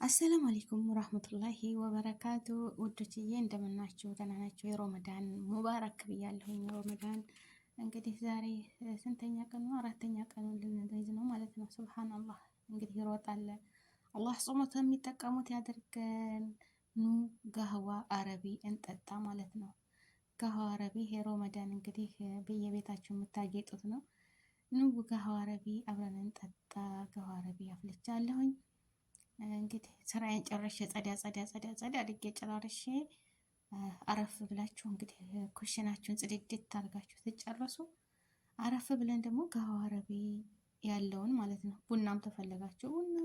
አሰላሙ አለይኩም ወራህመቱላሂ ወበረካቱ ውዶችዬ እንደምናችሁ ደህና ናችሁ? የሮመዳን ሙባረክ ብያለሁኝ። ሮመዳን እንግዲህ ዛሬ ስንተኛ ቀኑ? አራተኛ ቀኑን ልንይዝ ነው ማለት ነው። ሱብሃንአላህ እንግዲህ ይሮጣል። አላህ ጾሞት የሚጠቀሙት ያድርገን። ኑ ጋህዋ አረቢ እንጠጣ ማለት ነው። ጋህዋ አረቢ የሮመዳን እንግዲህ በየቤታችሁ የምታጌጡት ነው። ኑ ጋህዋ አረቢ አብረን እንጠጣ። ጋህዋ አረቢ አፍልቻለሁኝ። እንግዲህ ስራዬን ጨርሼ ጸዳ አድርጌ ጨራርሼ አረፍ ብላችሁ እንግዲህ ኩሽናችሁን ጽድት አድርጋችሁ ትጨርሱ። አረፍ ብለን ደግሞ ጋህዋ አረቢ ያለውን ማለት ነው። ቡናም ተፈለጋችሁ ቡና፣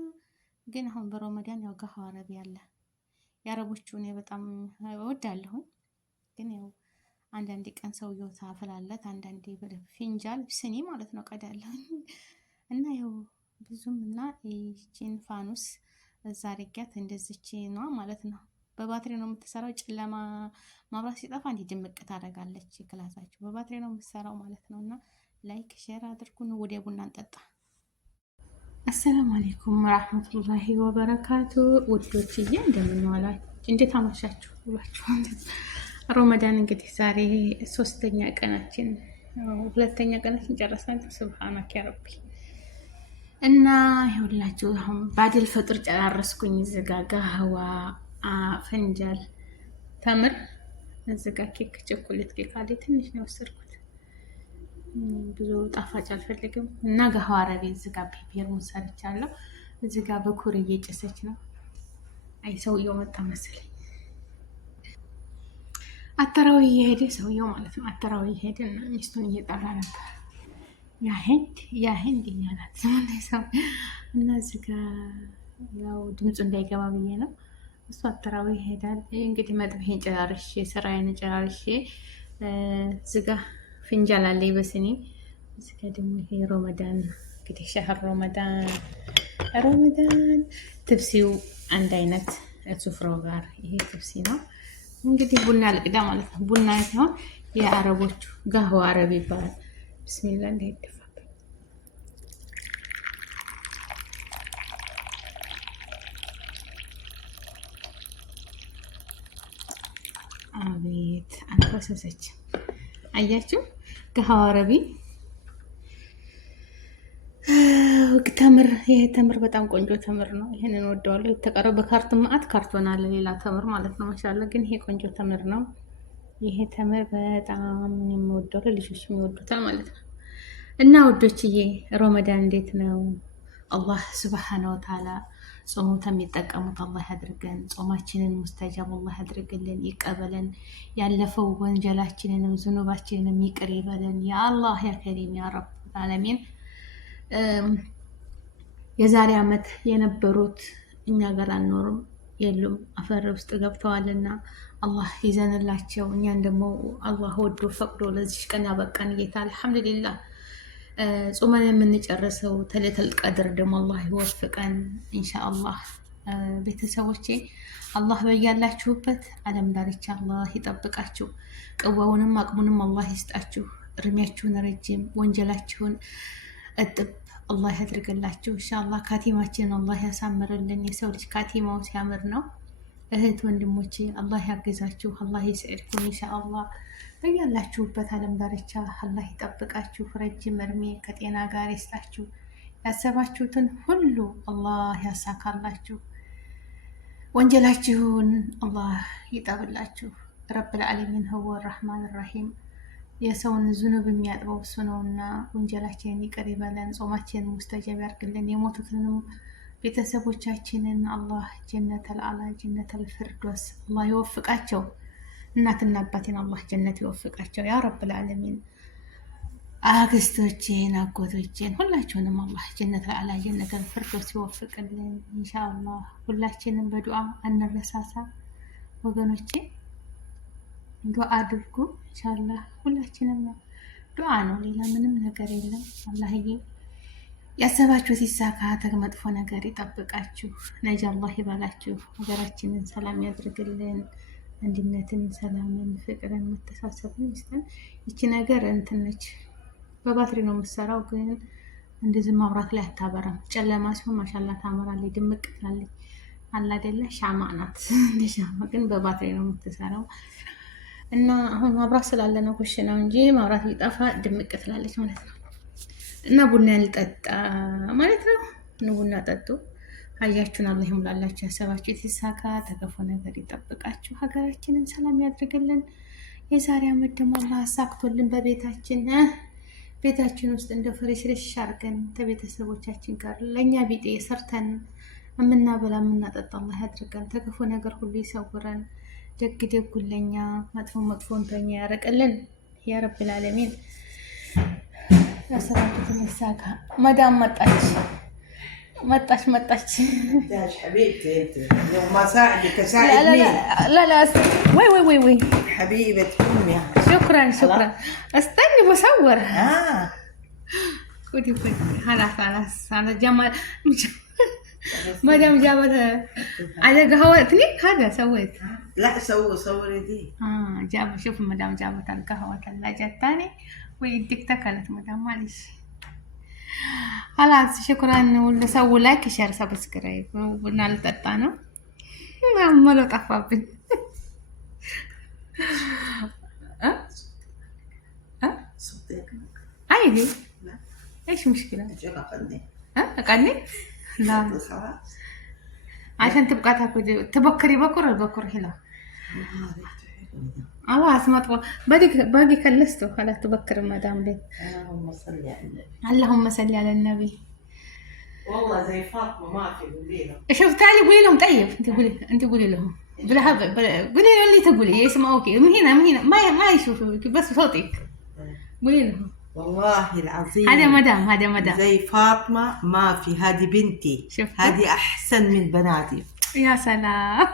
ግን አሁን በረመዳን ያው ጋህዋ አረቢ አለ። የአረቦቹን በጣም እወዳለሁ፣ ግን ያው አንዳንድ ቀን ሰውየው ታፈላለት፣ አንዳንዴ ፊንጃል ስኒ ማለት ነው ቀዳለሁ እና ያው ብዙም እና ይቺን ፋኑስ እዛ አድርጊያት እንደዚች ነው ማለት ነው። በባትሪ ነው የምትሰራው። ጨለማ ማብራት ሲጠፋ እንዲህ ድምቅ ታደርጋለች ክላሳችሁ። በባትሪ ነው የምትሰራው ማለት ነው። እና ላይክ ሼር አድርጉን። ወደ ቡና እንጠጣ። አሰላሙ አለይኩም ወራህመቱላሂ ወበረካቱ ውዶችዬ፣ እንደምንዋላችሁ እንዴት አመሻችሁ ብሏችሁ። ሮመዳን እንግዲህ ዛሬ ሶስተኛ ቀናችን፣ ሁለተኛ ቀናችን ጨረስን። ሱብሃነከ ያ ረቢ። እና ይኸውላችሁ አሁን ባድል ፈጥር ጨራረስኩኝ። እዚጋ ጋህዋ፣ ፈንጃል፣ ተምር፣ እዚጋ ኬክ፣ ቸኮሌት ኬክ አለ። ትንሽ ነው የወሰድኩት፣ ብዙ ጣፋጭ አልፈልግም። እና ጋህዋ አረቢ እዚጋ ፔፐሩን ሰርቻለሁ። እዚጋ በኩር እየጨሰች ነው። አይ ሰውየው መጣ መሰለኝ። አተራዊ እየሄደ ሰውየው ማለት ነው። አተራዊ እየሄደ እና ሚስቱን እየጠራ ነበር። ያ ህንድ እያላት ሰው እና እዚህ ጋ ያው ድምፁ እንዳይገባ ብዬ ነው። እሱ አተራዊ ይሄዳል። እንግዲህ መጥበሄን ጨራርሼ ስራዬን ጨራርሼ እዚህ ጋ ፍንጃል አለኝ በስኒ። እዚህ ጋ ደግሞ ይሄ ሮመዳን እንግዲህ ሸህር ሮመዳን ትብሲው አንድ አይነት ሱፍራው ጋር ይሄ ትብሲ ነው። እንግዲህ ቡና ልቅዳ ማለት ነው። ቡና ሲሆን የአረቦቹ ጋህዋ አረቢ ይባላል። ብስሚላ እንዳይደፋብኝ። አቤት አንፈሰሰች። አያችሁ ጋህዋ አረቢ ተምር። ይሄ ተምር በጣም ቆንጆ ተምር ነው። ይሄንን ወደዋለሁ። የተቀረው በካርቶን ማአት ካርቶን አለ ሌላ ተምር ማለት ነው። ማሻአላ ግን ይሄ ቆንጆ ተምር ነው። ይሄ ተምር በጣም የሚወደው ልጆች የሚወዱታል ማለት ነው። እና ውዶችዬ ሮመዳን እንዴት ነው? አላህ ሱብሓነሁ ወተዓላ ጾሙን የሚጠቀሙት አላህ ያድርገን። ጾማችንን ሙስተጃብ አላህ ያድርግልን፣ ይቀበለን። ያለፈው ወንጀላችንንም ዝኑባችንንም ይቅር ይበለን። ያ አላህ ያ ከሪም ያ ረብ ዓለሚን። የዛሬ ዓመት የነበሩት እኛ ጋር አልኖሩም የሉም፣ አፈር ውስጥ ገብተዋልና አላህ ይዘንላቸው። እኛን ደግሞ አላህ ወዶ ፈቅዶ ለዚህ ቀን ያበቃን ጌታ አልሐምዱሊላህ። ጾመን የምንጨርሰው ተለተል ቀድር ደግሞ አላህ ይወፍቀን ኢንሻአላህ። ቤተሰቦቼ አላህ በያላችሁበት ዓለም ዳርቻ አላህ ይጠብቃችሁ። ቅዋውንም አቅሙንም አላህ ይስጣችሁ። እድሜያችሁን ረጅም፣ ወንጀላችሁን እጥብ አላህ ያድርግላችሁ ኢንሻአላህ። ካቲማችንን አላህ ያሳምርልን። የሰው ልጅ ካቲማው ሲያምር ነው። እህት ወንድሞቼ አላህ ያግዛችሁ፣ አላህ ይስዕድኩም ኢንሻአላህ። በያላችሁበት ዓለም ዳርቻ አላህ ይጠብቃችሁ፣ ረጅም እድሜ ከጤና ጋር ይስጣችሁ። ያሰባችሁትን ሁሉ አላህ ያሳካላችሁ። ወንጀላችሁን አላህ ይጠብላችሁ። ረብል ዓለሚን ሁወ ረህማን ረሂም። የሰውን ዝኑብ የሚያጥበው እሱ ነውና ወንጀላችንን ይቅር ይበለን። ጾማችንን ሙስተጀብ ያርግልን። የሞቱትንም ቤተሰቦቻችንን አላህ ጀነተል አላ ጀነተል ፍርዶስ አላህ ይወፍቃቸው። እናትና አባቴን አላህ ጀነት ይወፍቃቸው ያ ረብል ዓለሚን። አክስቶቼን፣ አጎቶቼን ሁላችሁንም አላህ ጀነተል አላ ጀነተል ፍርዶስ ይወፍቅልን ኢንሻአላህ። ሁላችንም በዱዓ አንረሳሳ ወገኖቼ። ዱዓ አድርጉ ኢንሻአላህ። ሁላችንም ዱዓ ነው፣ ሌላ ምንም ነገር የለም። አላህዬ ያሰባችሁት ይሳካ፣ ከመጥፎ ነገር ይጠብቃችሁ፣ ነጃ አላህ ይባላችሁ። ሀገራችንን ሰላም ያድርግልን። አንድነትን፣ ሰላምን፣ ፍቅርን፣ መተሳሰብን ይስጠን። ይቺ ነገር እንትን ነች፣ በባትሪ ነው የምትሰራው፣ ግን እንደዚህ ማብራት ላይ አታበራም። ጨለማ ሲሆን ማሻላ ታመራለች፣ ድምቅ ትላለች። አለ አይደለ ሻማ ናት። ሻማ ግን በባትሪ ነው የምትሰራው። እና አሁን ማብራት ስላለ ነው ኩሽናው እንጂ ማብራት ቢጠፋ ድምቅ ትላለች ማለት ነው። እና ቡና ልጠጣ ማለት ነው። ቡና ጠጡ። ሀያችሁን አላህ ይሙላላችሁ። ያሰባችሁ የተሳካ ተከፉ ነገር ይጠብቃችሁ። ሀገራችንን ሰላም ያድርግልን። የዛሬ ዓመት ደግሞ አላህ አሳክቶልን ቤታችን ውስጥ እንደ ፍሬሽሬሽ አድርገን ከቤተሰቦቻችን ጋር ለእኛ ቢጤ ሰርተን የምናበላ የምናጠጣ አላህ ያድርገን። ተከፉ ነገር ሁሉ ይሰውረን። ደግ ደጉን ለኛ መጥፎን ተኛ ያረቀልን ያ ረብል ዓለሚን። ያሰባችሁ የተሳካ መዳም መጣች حبيبتي انت لو ما ساعدك اساعد مين؟ لا وي حبيبة امي. شكرا استني بصور. خدي خلاص انا جمال مدام جابت على قهوتني هذا سويت. لا صوري دي. شوف مدام جابت القهوة ثلاجة الثاني ويدك تكلت مدام معلش. خلاص شكرا. واللي سووا لايك شير سبسكرايب ونال تطانو ما لو طفابين. صدق عادي. ايش مشكلة؟ اقني لا عشان تبقى تاكل تبكري البكر هلا خلاص ما تبغى باقي كلسته خلاص تبكر المدام بيت. اللهم صل على النبي. والله زي فاطمه ما في قولي لهم. شوف تعالي قولي لهم. طيب انت قولي لهم قولي لهم اللي تقولي يسمعوك من هنا ما يشوفوك بس صوتك. قولي لهم والله العظيم هذا مدام زي فاطمه ما في. هذه بنتي هذه احسن من بناتي. يا سلام.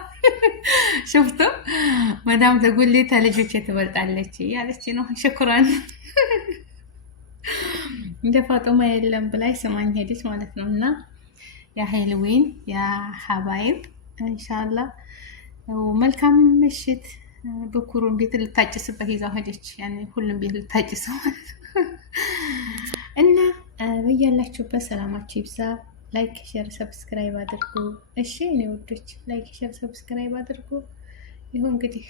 شفتوا مدام تقول لي تلجوك ትበልጣለች ያለች ነው። شكرا እንደ ፋጡማ የለም ብላይ ሰማኝ ሄደች ማለት ነው። እና ያ ሄልዊን ያ ሀባይብ ኢንሻአላህ መልካም ምሽት። በኩሩን ቤት ልታጭስበት ይዛው ሄደች። ያኔ ሁሉም ቤት ልታጭሰው እና በያላችሁበት ሰላማችሁ ይብዛ። ላይክ ሼር ሰብስክራይብ አድርጉ። እሺ እኔ ወዶች ላይክ ሼር ሰብስክራይብ አድርጉ። ይሁን እንግዲህ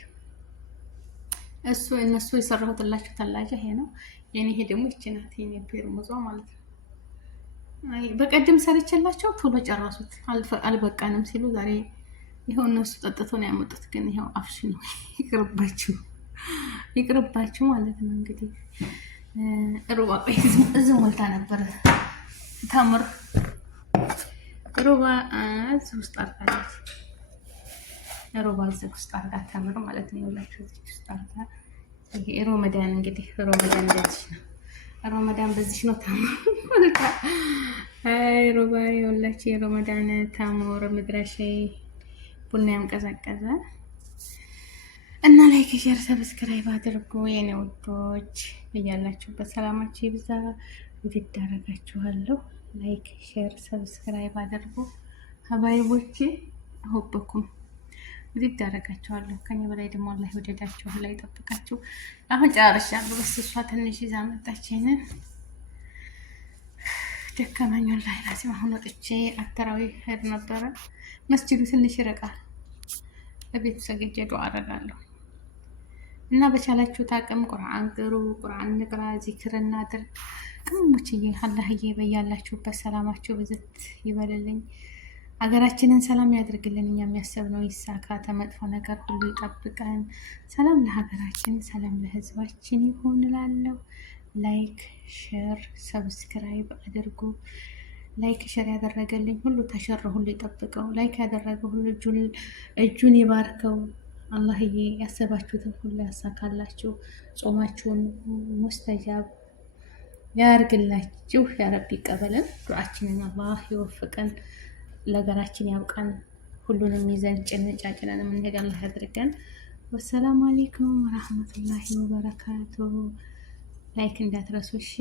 እነሱ የሰራሁትላችሁ ተላጃ ይሄ ነው። የኔ ይሄ ደግሞ ይቺ ናት። የኔ ፔርሙዟ ማለት ነው። በቀደም ሰርቼላቸው ቶሎ ጨረሱት። አልበቃንም ሲሉ ዛሬ ይሄው እነሱ ጠጥተው ነው ያመጡት። ግን ይሄው አፍሽ ነው። ይቅርባችሁ ማለት ነው። እንግዲህ ሩባ እዚህ ሞልታ ነበር ታምር ሩባ እዚህ ውስጥ አርጋለች። ሩባ እዚህ ውስጥ አርጋ ታምር ማለት ነው። ይኸውላችሁ እዚህ ውስጥ አርጋ ይሄ ሮመዳን እንግዲህ ሮመዳን እንደዚህ ነው። ሮመዳን በዚህ ነው ታምር ማለት ነው። አይ ሩባ ይኸውላችሁ የሮመዳን ታምር ምድራሽ ቡና ያምቀዘቀዘ እና ላይክ ሼር ሰብስክራይብ አድርጉ የኔ ውዶች። እያላችሁበት ሰላማችሁ ይብዛ። ውድድ አደርጋችኋለሁ። ላይክ ሼር ሰብስክራይብ አድርጉ ሀባይቦቼ። አሁበኩም ውድድ አደርጋችኋለሁ። ከኔ በላይ ደግሞ አላህ ይወደዳችሁ፣ አላህ ይጠብቃችሁ። አሁን ጨርሻለሁ። በስ እሷ ትንሽ ይዛ መጣችኝ። ደከመኝ ወላሂ ራሴ። አሁን ወጥቼ አተራዊ ሄድ ነበረ። መስጂዱ ትንሽ ይርቃል። በቤቱ ሰግጄ ዱዓ አደርጋለሁ። እና በቻላችሁ ታቅም ቁርአን ቅሩ፣ ቁርአን ንቅራ፣ ዚክር እናድርግ። ቅሙችዬ አላህዬ በያላችሁበት ሰላማችሁ ብዝት ይበልልኝ። ሀገራችንን ሰላም ያድርግልን። እኛ የሚያሰብነው ይሳካ፣ ተመጥፎ ነገር ሁሉ ይጠብቀን። ሰላም ለሀገራችን፣ ሰላም ለህዝባችን ይሁን እላለሁ። ላይክ ሼር ሰብስክራይብ አድርጉ። ላይክ ሼር ያደረገልኝ ሁሉ ተሸር ሁሉ ይጠብቀው። ላይክ ያደረገ ሁሉ እጁን ይባርከው። አላህዬ ያሰባችሁትን ሁሉ ያሳካላችሁ። ጾማችሁን ሙስተጃብ ያርግላችሁ። ያ ረቢ ይቀበለን። ዱዓችንን አላህ ይወፍቀን። ለሀገራችን ያብቃን። ሁሉንም ይዘን ጭንጫጭነን የምንሄድ አላህ ያድርገን። ወሰላሙ አለይኩም ወራህመቱላሂ ወበረካቱ። ላይክ እንዳትረሱ እሺ።